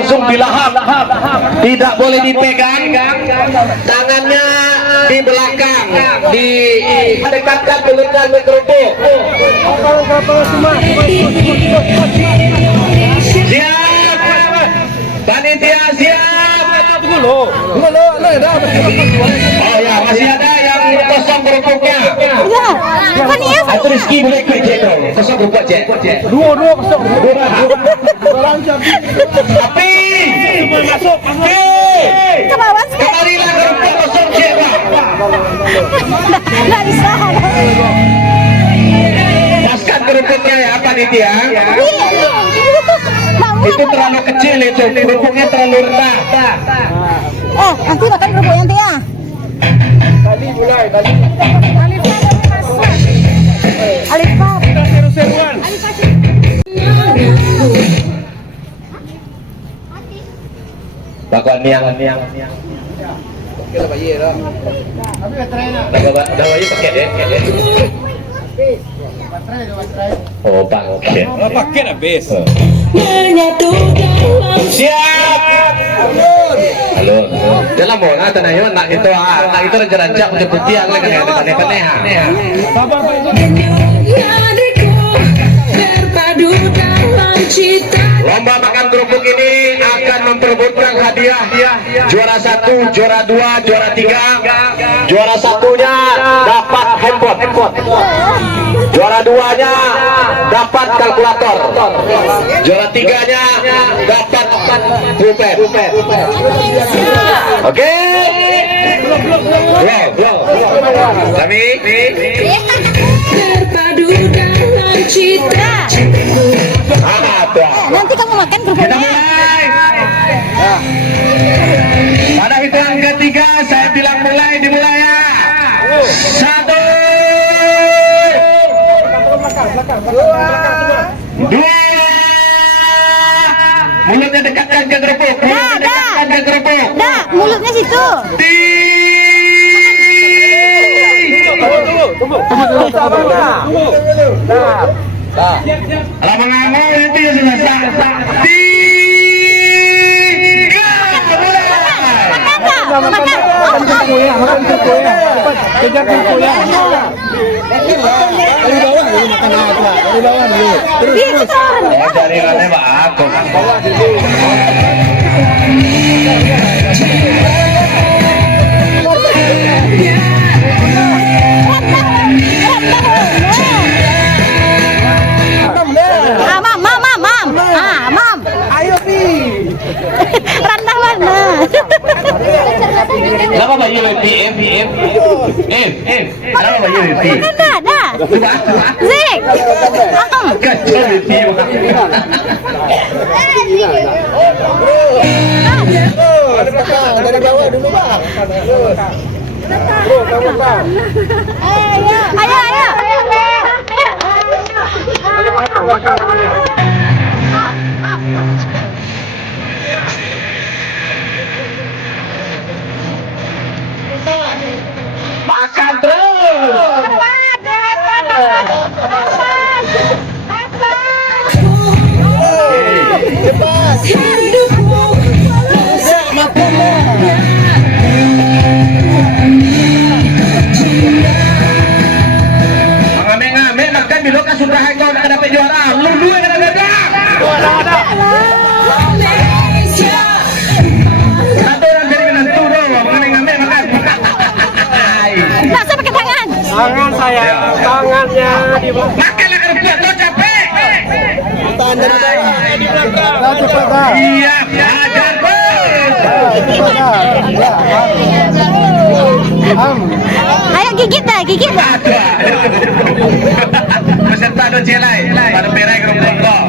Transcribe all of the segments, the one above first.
langsung dilahap, tidak boleh dipegang, tangannya di belakang, didekatkan dengan mikrofon. Siap, panitia siap. Oh ya, masih ada yang kosong kerupuknya. Atau Rizky boleh ikut cek dong, kosong kerupuk cek. Dua kosong. Tapi kembalilah kerupuk kosong cek pak. Nggak bisa. Paskan kerupuknya ya panitia. Itu terlalu kecil itu, kerupuknya terlalu rendah. Nanti makan kerupuk nanti ya. Tadi mulai, tadi. Alifah. Seru-seruan. Bakal niang. Oke lah bayi lah. Tapi baterainya. Dah bayi pakai deh. Oh pakai. Pakai habis. Siap. Halo. Dalam mau nak tanya nak itu rancak untuk putih yang lagi ada panen ha. Sabar Pak. Lomba makan kerupuk ini akan memperebutkan hadiah. Juara 1, juara 2, juara 3. Juara satunya dapat handphone. Juara 2-nya dapat kalkulator. Juara 3-nya dapat pulpen. Oke. Kami Terpadu dalam cita. Nanti kamu makan kita kerupuknya. mulai. Pada hitungan ketiga saya bilang mulai, dimulai ya. 1, 2. Mulutnya dekatkan ke kerupuk. Dekatkan ke kerupuk. Dah, mulutnya situ. Tunggu. Kalau mengamuk nanti ya sudah sah. 3. Makan. Makan kerupuk ya. Cepat kejar kerupuk ya. Dari bawah dulu makan apa? Dari bawah dulu. Terus. Dari mana Pak? Aku. Mam. Ayo nih. Rendah mana? Kenapa bayi PM? Kenapa bayi PM? Dah. Zik. Kacau PM. Dari bawah dulu Bang. Ayo. Makan terus. Cepat. Mengambil makan di lokasi sudah kau nak dapat juara. Lu dua kena dadak. Satu orang dari menentu dong. Mengambil makan. Nggak usah pakai tangan. Tangan saya, tangannya di bawah. Makanlah kerupuk kau capek. Tahan dari bawah. Di belakang. Cepat Bang. Iya, ajar bos. Ayo gigit dah. Peserta do celai. Pada perai kerupuk kau.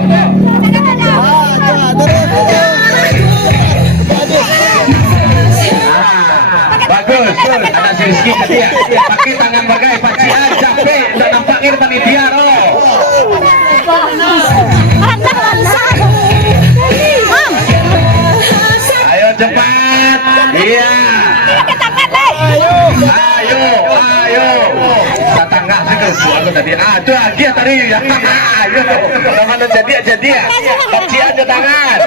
Bagus. Anak Rizky dia pakai tangan bagai Pak Cia capek. Udah nampakin panitia roh. Mam. Ayo cepat. Iya. Ayo. Tetangga seger aku tadi. Aduh, lagi tadi. Ayo. Teman jadi ya. Pak Cia tangan.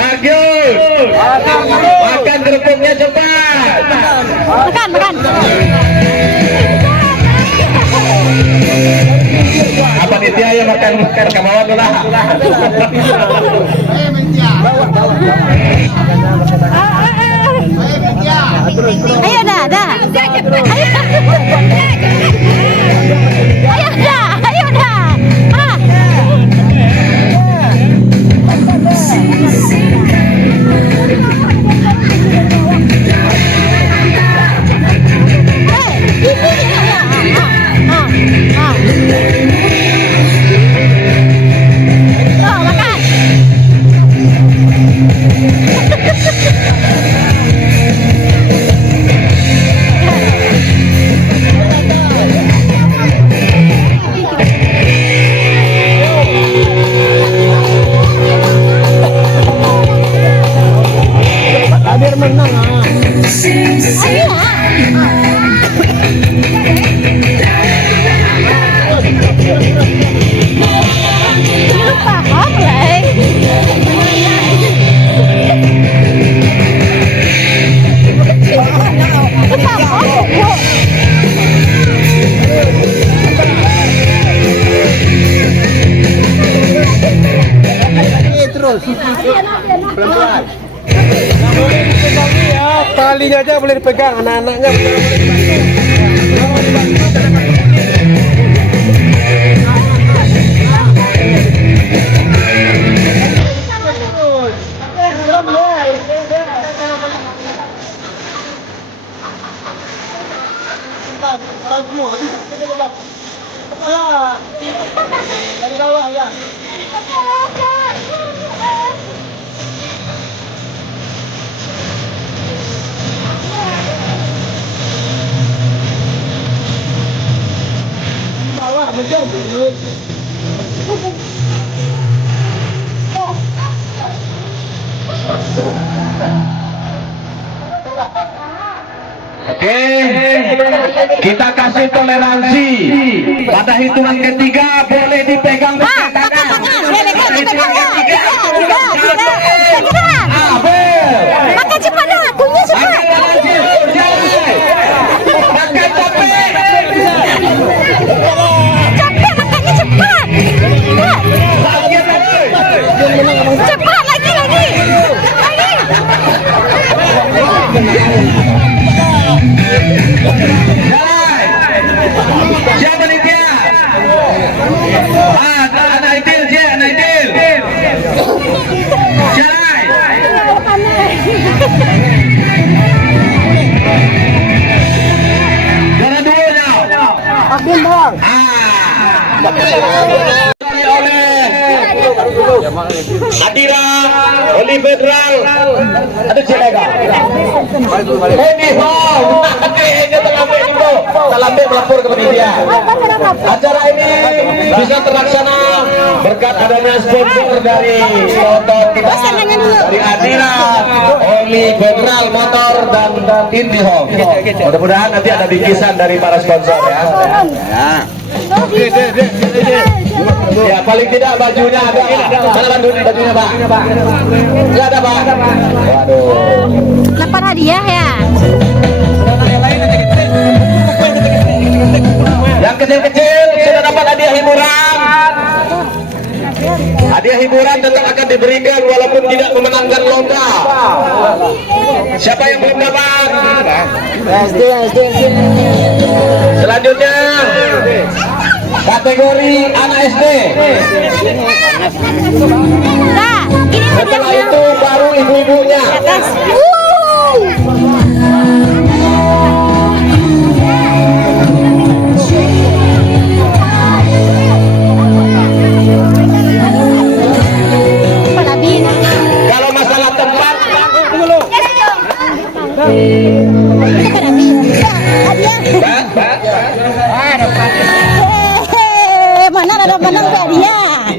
Bagus. Makan kerupuknya cepat. Makan, makan. Apa nitia ya makan kemauan lah. Ayo dah, dah. Ayo dah, ayo dah. Ah. Oh, makan. Biar menang ah. Lupa hop lại. Lupa hop bộ. Terus. Pelan-pelan. Talinya aja boleh dipegang, anak-anaknya dari bawah ya. Oke, kita kasih toleransi. Pada hitungan ketiga boleh dipegang Ah, tangan. pegang, dipegang. Makan cepat dah, kunyah cepat. Makan capek. Capek makannya cepat. Cepat lagi. Siapa nitia? Anak Idil, anak Idil. Jalan. Jalan dulu now. Amin bang. Adira, Oli Federal, ada siapa? Ini wow, Talambe melapor ke media. Acara ini bisa terlaksana berkat adanya sponsor dari motor kita, dari Adira, Oli Federal Motor dan IndiHome. Mudah-mudahan nanti ada bingkisan dari para sponsor ya. Ya paling tidak bajunya ada. Mana bajunya Pak? Nggak ada Pak. Waduh. Dapat hadiah ya. Yang kecil-kecil sudah dapat hadiah hiburan. Hadiah hiburan tetap akan diberikan walaupun tidak memenangkan lomba. Siapa yang belum dapat? SD. Selanjutnya kategori anak SD. Nah, ini Setelah hadiahnya. itu baru ibu-ibunya. Kalau masalah tempat, Mana ada menang dia?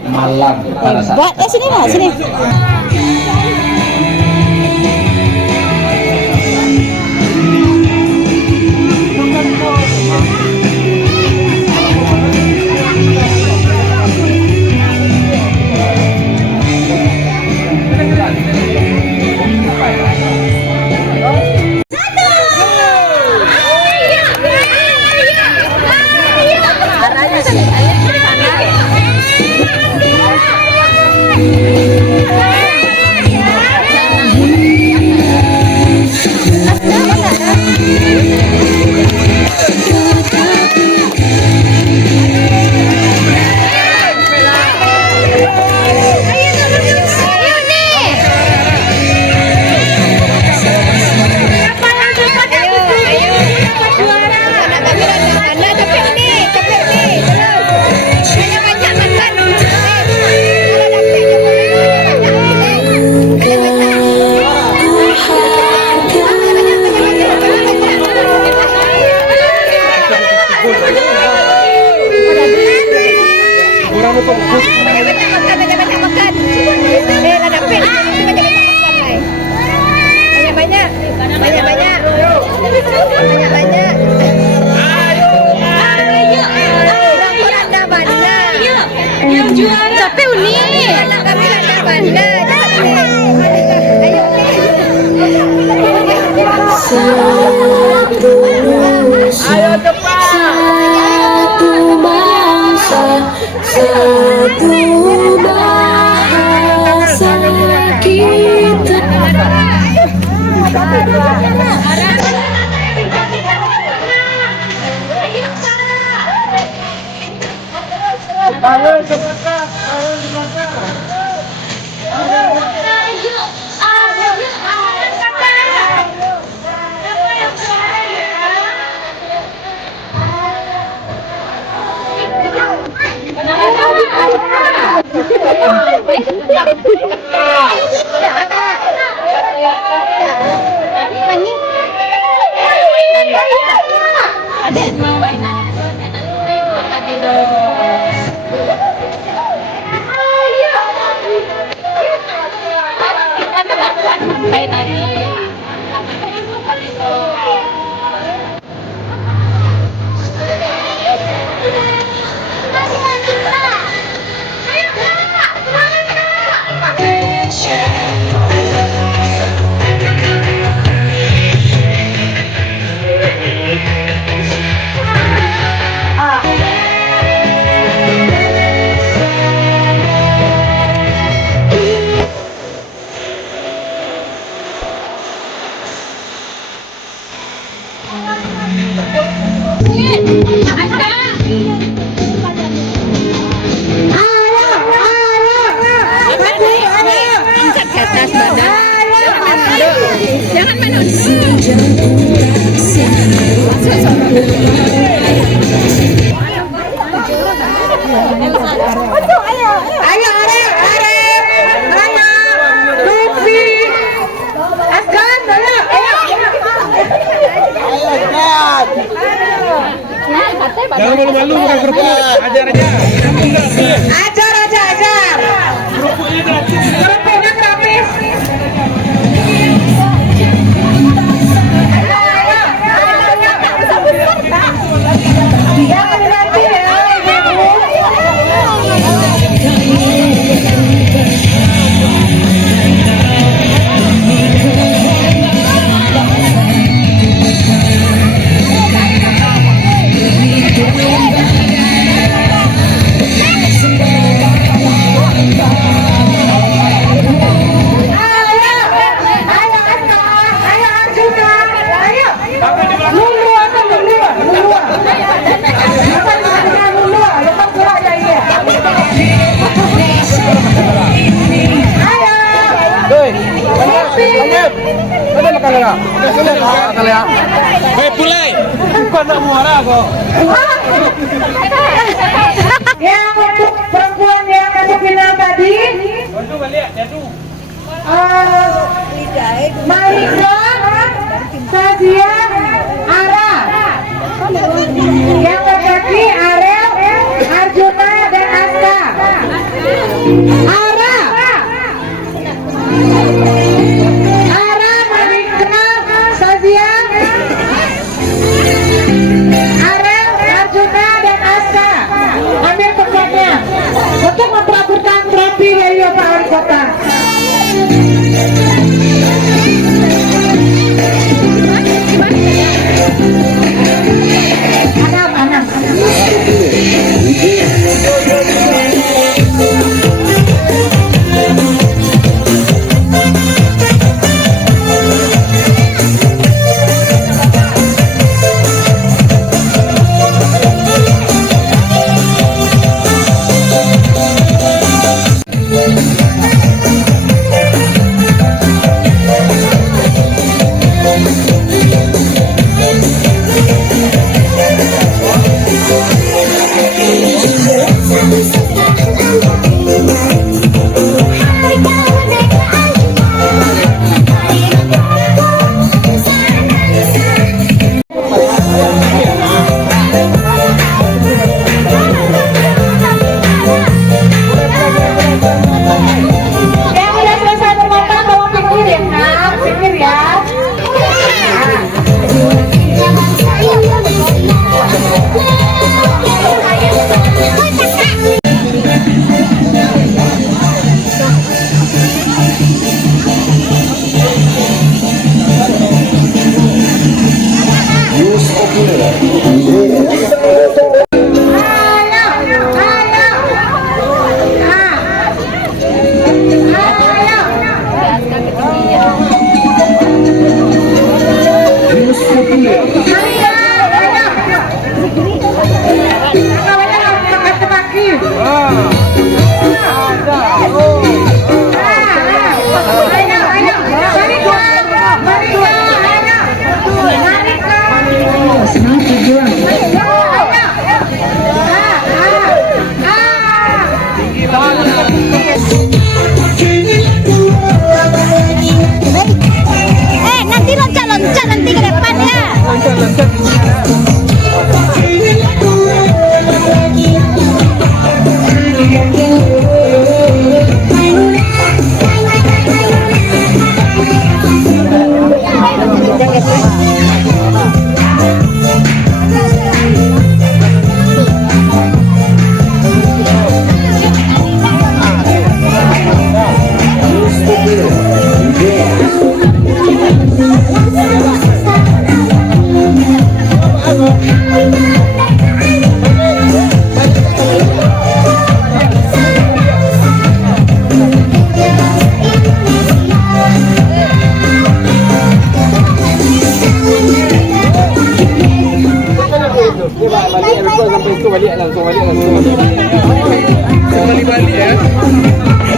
malam pada saat Buat sini lah, sini. Angkat ke atas badan. Jangan menunduk. Ayo, Lutfi, Afgan, ayo. Jangan malu-malu, bukan kerupuk. Ajar aja. Ajar. Kerupuknya gratis. Jangan nanti ya, Ada makan enggak? Makan ya. Pulai. Bukan nak muara kok. yang untuk perempuan yang masuk final tadi, Malika, Sazia, Ara. Yang laki-laki Arel, Arjuna dan Aska. Ara, Malika, Sazia, Arel, Arjuna dan Aska. Ambil tempatnya untuk memperebutkan trofi dari Pak Wali Kota. Panas. Semangat berjuang. Nanti loncat-loncat nanti ke depan ya.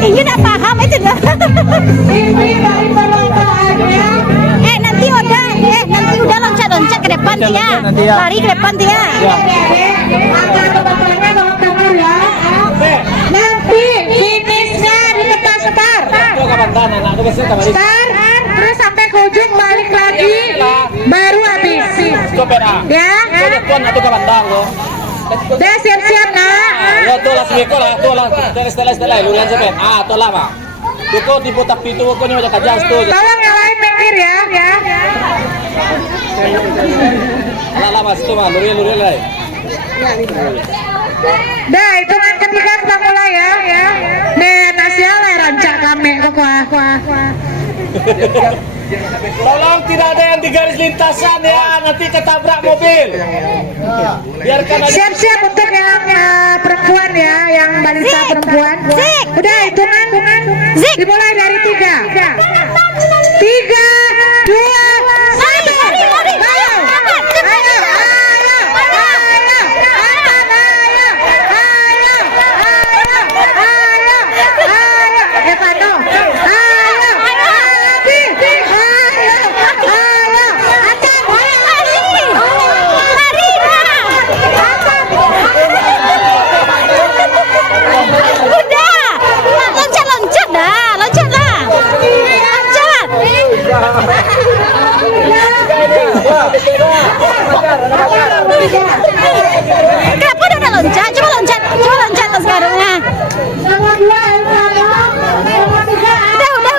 Ini udah paham itu dah. Nanti udah loncat-loncat ke depan dia. Lari ke depan dia. Nanti finishnya di tempat start. Start, terus sampai ke ujung balik lagi, baru habis. Ya? Udah siap-siap nak. Ya tuh lah semiko lah, tuh lah, setelah lulian cepet. Tuh lah pak. Tuh tipu tapi itu kok ini udah kajas tuh. Tolong yang lain minggir ya. Lah mas tuh mah lulian lah. Dah, hitungan ketiga kita mulai ya. Nih, nasiala rancak kami kok. Tolong tidak ada yang di garis lintasan ya, nanti ketabrak mobil. Biarkan aja. Siap-siap untuk yang perempuan ya, yang balita perempuan. Udah, hitungan. Dimulai dari 3. 3, 2, 1. Kenapa udah loncat? Coba loncat sekarangnya.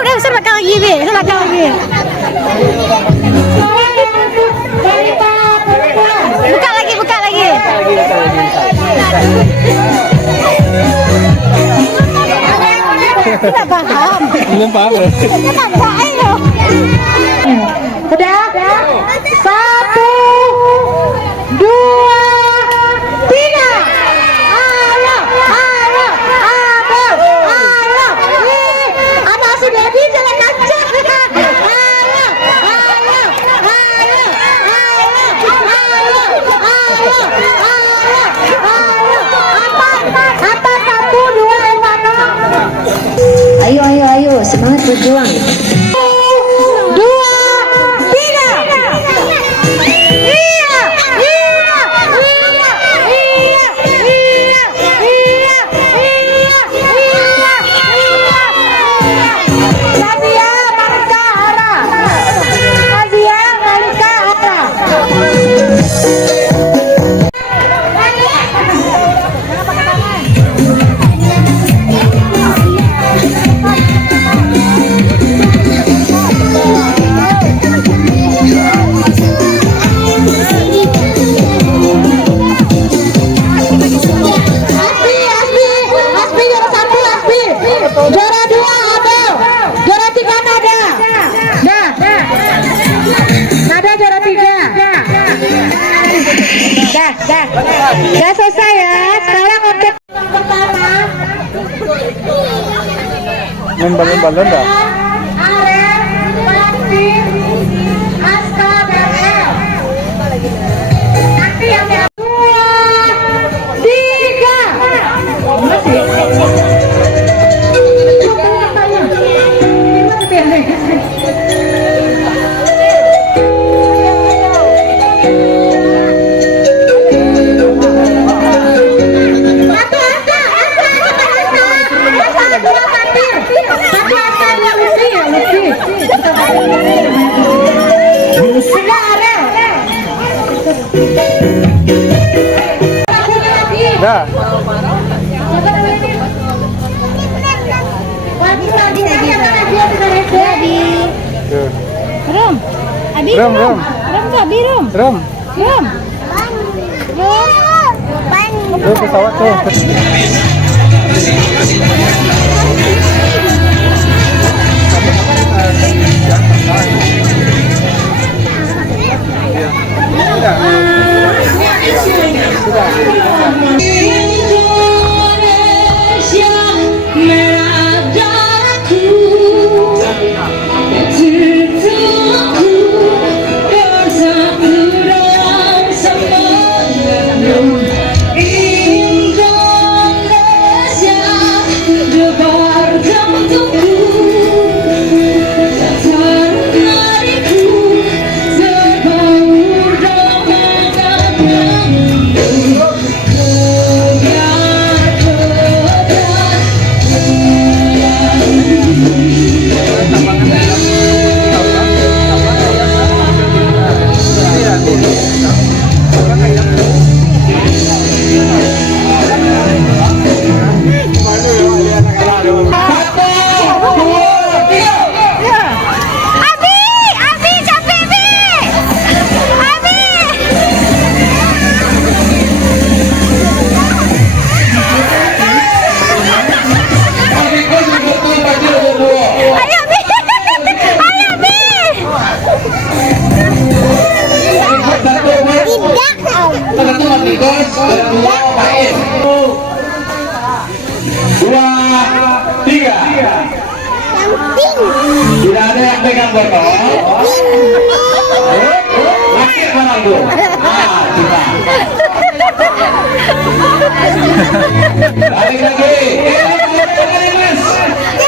Udah, serbakal lagi, Bi. Buka lagi. Tidak paham. Belum paham. Ayo. Udah? 1, 2, 3. Ayo. Apa si Devi jalan lancar? Apa 1, 2, yang mana? Ayo, semangat berjuang. 2, 3. Iya. Nadia Malika Udah selesai ya. Sekarang untuk yang pertama. Main balon-balon dah. Aren, Pasti, Aska, dan El. Nanti yang 2, 3. Masih. Dah. Tuh. Rum. Abi Rum, rum. rum. Rum tuh Abi rum. Rum. Rum. Rum pesawat tuh. Abi, Abi capek Abi. Abi. Ayo Abi. Ayo Abi. Dua, tiga. Tidak ada yang pegang botol. Akhir barang tuh. Nah, coba. Balik lagi. Mas.